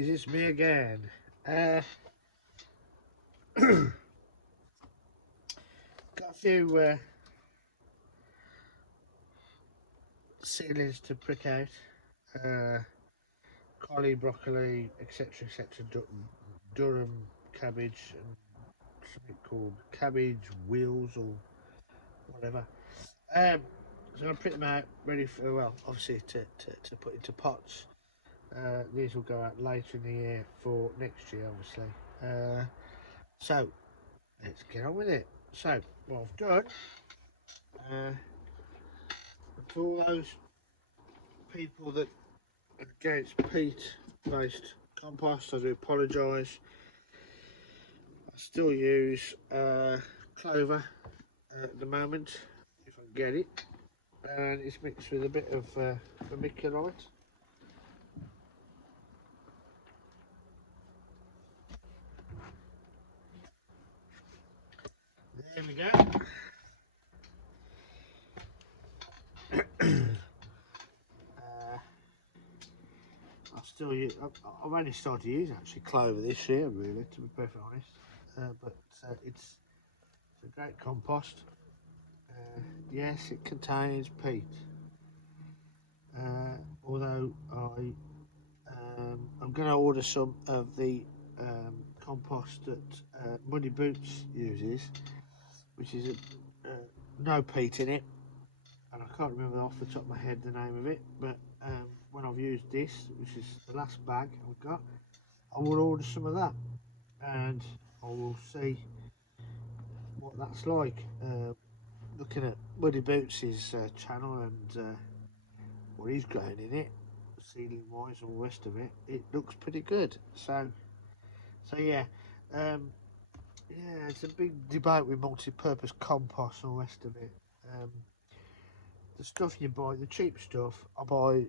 guys, it's me again. Got a few seedlings to prick out. Collie, broccoli, etc., etc. Durham cabbage and something called cabbage wheels or whatever. So I print them out, ready for, well, obviously to put into pots. These will go out later in the year for next year, obviously. So let's get on with it. So what I've done, for all those people that are against peat-based compost, I do apologise. I still use clover at the moment, if I can get it, and it's mixed with a bit of vermiculite. There we go. I've only started using actually clover this year, really, to be perfectly honest. But it's a great compost. Yes, it contains peat. Although I'm going to order some of the compost that Muddy Boots uses, which is no peat in it, and I can't remember off the top of my head the name of it, but when I've used this, which is the last bag I've got, I will order some of that and I will see what that's like. Looking at Muddy Boots' channel and what he's growing in it, seedling wise and all the rest of it, it looks pretty good. So yeah, it's a big debate with multi-purpose compost and all the rest of it. The stuff you buy, the cheap stuff, I buy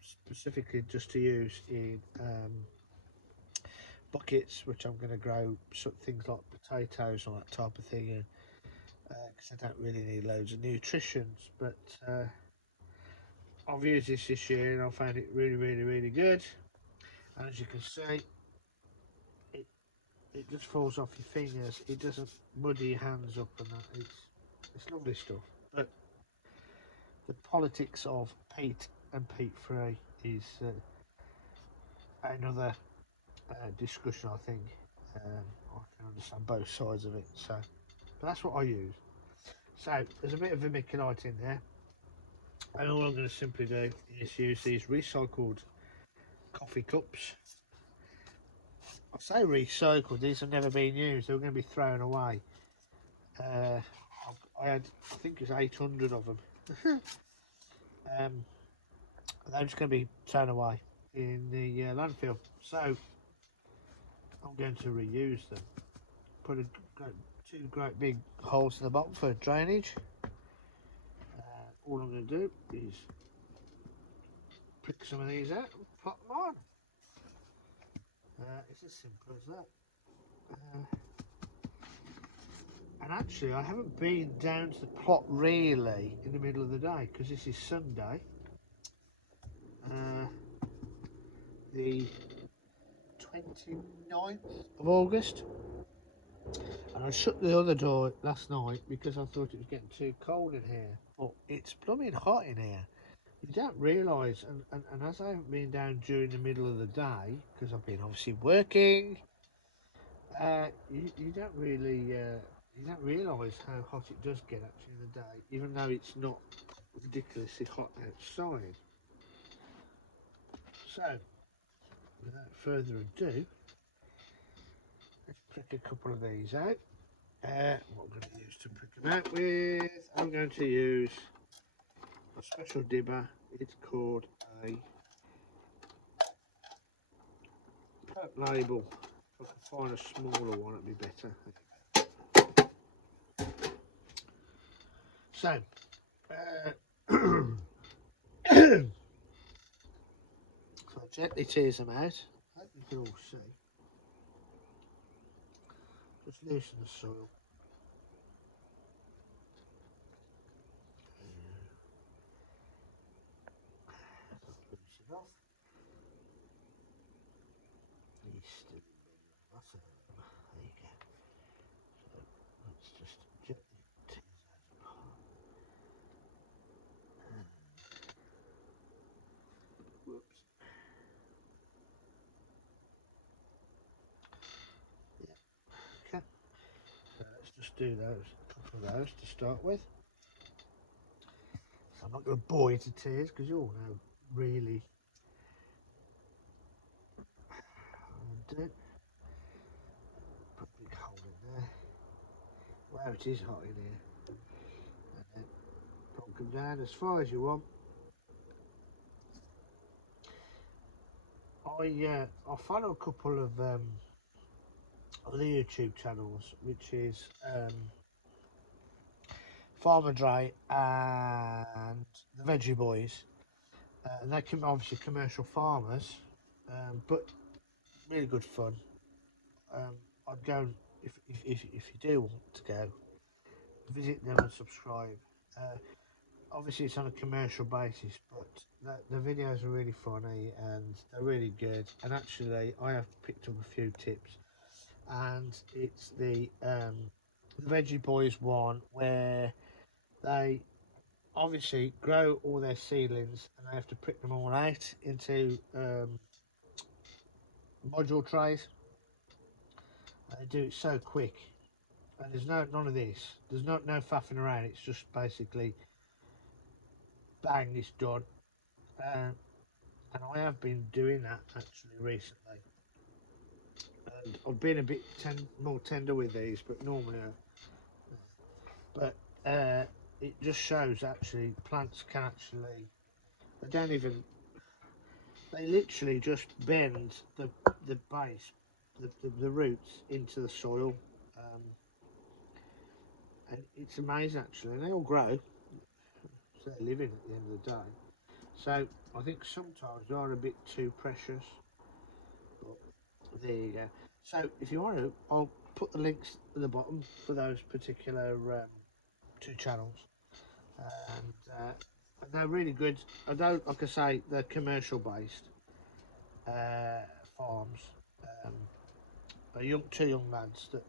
specifically just to use in buckets, which I'm going to grow things like potatoes or that type of thing, because I don't really need loads of nutritions. But I've used this year and I found it really good. And as you can see, it just falls off your fingers. It doesn't muddy your hands up and that. It's lovely stuff. But the politics of peat and peat-free is another discussion, I think. I can understand both sides of it. So, but that's what I use. So there's a bit of vermiculite in there, and all I'm going to simply do is use these recycled coffee cups. I say recycled, these have never been used, they're going to be thrown away. I think it's 800 of them. They're just going to be thrown away in the landfill. So I'm going to reuse them. Put two great big holes in the bottom for drainage. All I'm going to do is pick some of these out and pop them on. It's as simple as that. And actually, I haven't been down to the plot really in the middle of the day because this is Sunday, the 29th of August. And I shut the other door last night because I thought it was getting too cold in here. But it's blooming hot in here. You don't realise, and as I haven't been down during the middle of the day, because I've been obviously working, you don't really, you don't realise how hot it does get actually in the day, even though it's not ridiculously hot outside. So, without further ado, let's prick a couple of these out. What I'm going to use to prick them out with, I'm going to use a special dibber. It's called a Purp Label. If I can find a smaller one, it'd be better. So, so I gently tears them out. I hope you can all see. Just loosen the soil. Loose it off. do those, a couple of those to start with. So I'm not going to bore you to tears because you all know really how to do it. Put a big hole in there. Wow, it is hot in here. And then plonk them down as far as you want. I follow a couple of the YouTube channels, which is Farmer Dre and the Veggie Boys. They can obviously commercial farmers, but really good fun. I'd go if you do want to go, visit them and subscribe. Obviously, it's on a commercial basis, but the videos are really funny and they're really good. And actually, I have picked up a few tips, and it's the Veggie Boys one where they obviously grow all their seedlings and they have to prick them all out into module trays. They do it so quick, and there's none of this. There's no faffing around. It's just basically bang, it's done. And I have been doing that actually recently. And I've been a bit more tender with these, but normally, but it just shows actually plants can actually. They don't even. They literally just bend the base, the roots into the soil, and it's amazing actually. And they all grow, so they're living at the end of the day. So I think sometimes they are a bit too precious, but there you go. So if you want to, I'll put the links at the bottom for those particular two channels, and they're really good. I don't, like I say, they're commercial based farms. Two young lads that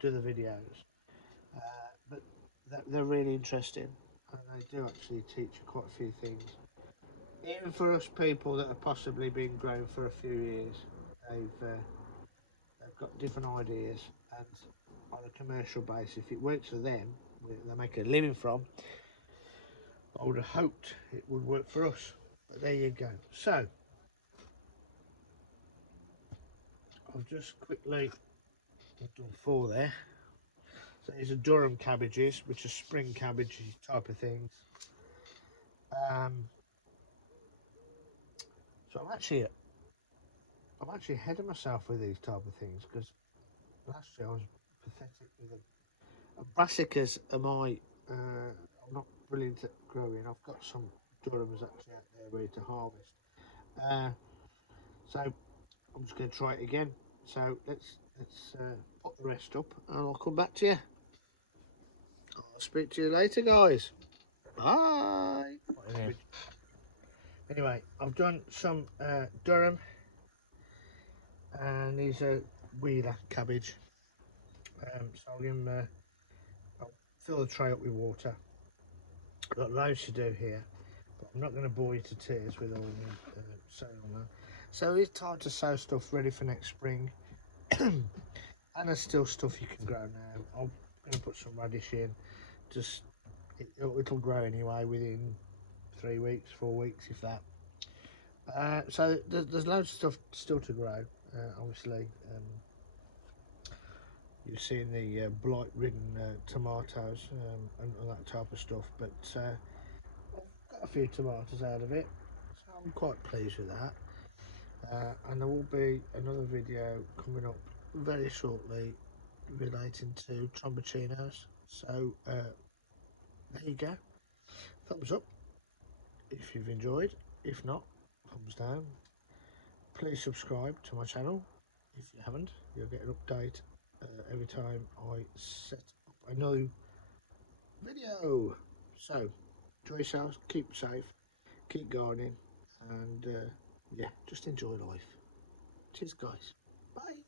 do the videos, but they're really interesting, and they do actually teach you quite a few things. Even for us people that have possibly been growing for a few years, they've got different ideas, and on a commercial basis, if it works for them, they make a living from. I would have hoped it would work for us, but there you go. So I've just quickly done 4 there. So these are Durham cabbages, which are spring cabbage type of things. So I'm actually ahead of myself with these type of things, because last year I was pathetic with them. And brassicas are I'm not brilliant at growing. I've got some Durhams actually out there ready to harvest. So I'm just going to try it again. So let's put the rest up, and I'll come back to you. I'll speak to you later, guys. Bye. Anyway, I've done some Durham, and these are Wheeler cabbage. So I'll fill the tray up with water. I've got loads to do here, but I'm not going to bore you to tears with all the sowing on that. So it's time to sow stuff ready for next spring. And there's still stuff you can grow now. I'm going to put some radish in. Just it'll grow anyway within 3 weeks, 4 weeks, if that. So there's loads of stuff still to grow. Obviously, you've seen the blight-ridden tomatoes and that type of stuff. But I've got a few tomatoes out of it, so I'm quite pleased with that. And there will be another video coming up very shortly relating to tromboncinos. So there you go. Thumbs up if you've enjoyed. If not, thumbs down. Please subscribe to my channel if you haven't. You'll get an update every time I set up a new video. So enjoy yourselves, keep safe, keep gardening, and yeah, just enjoy life. Cheers, guys. Bye.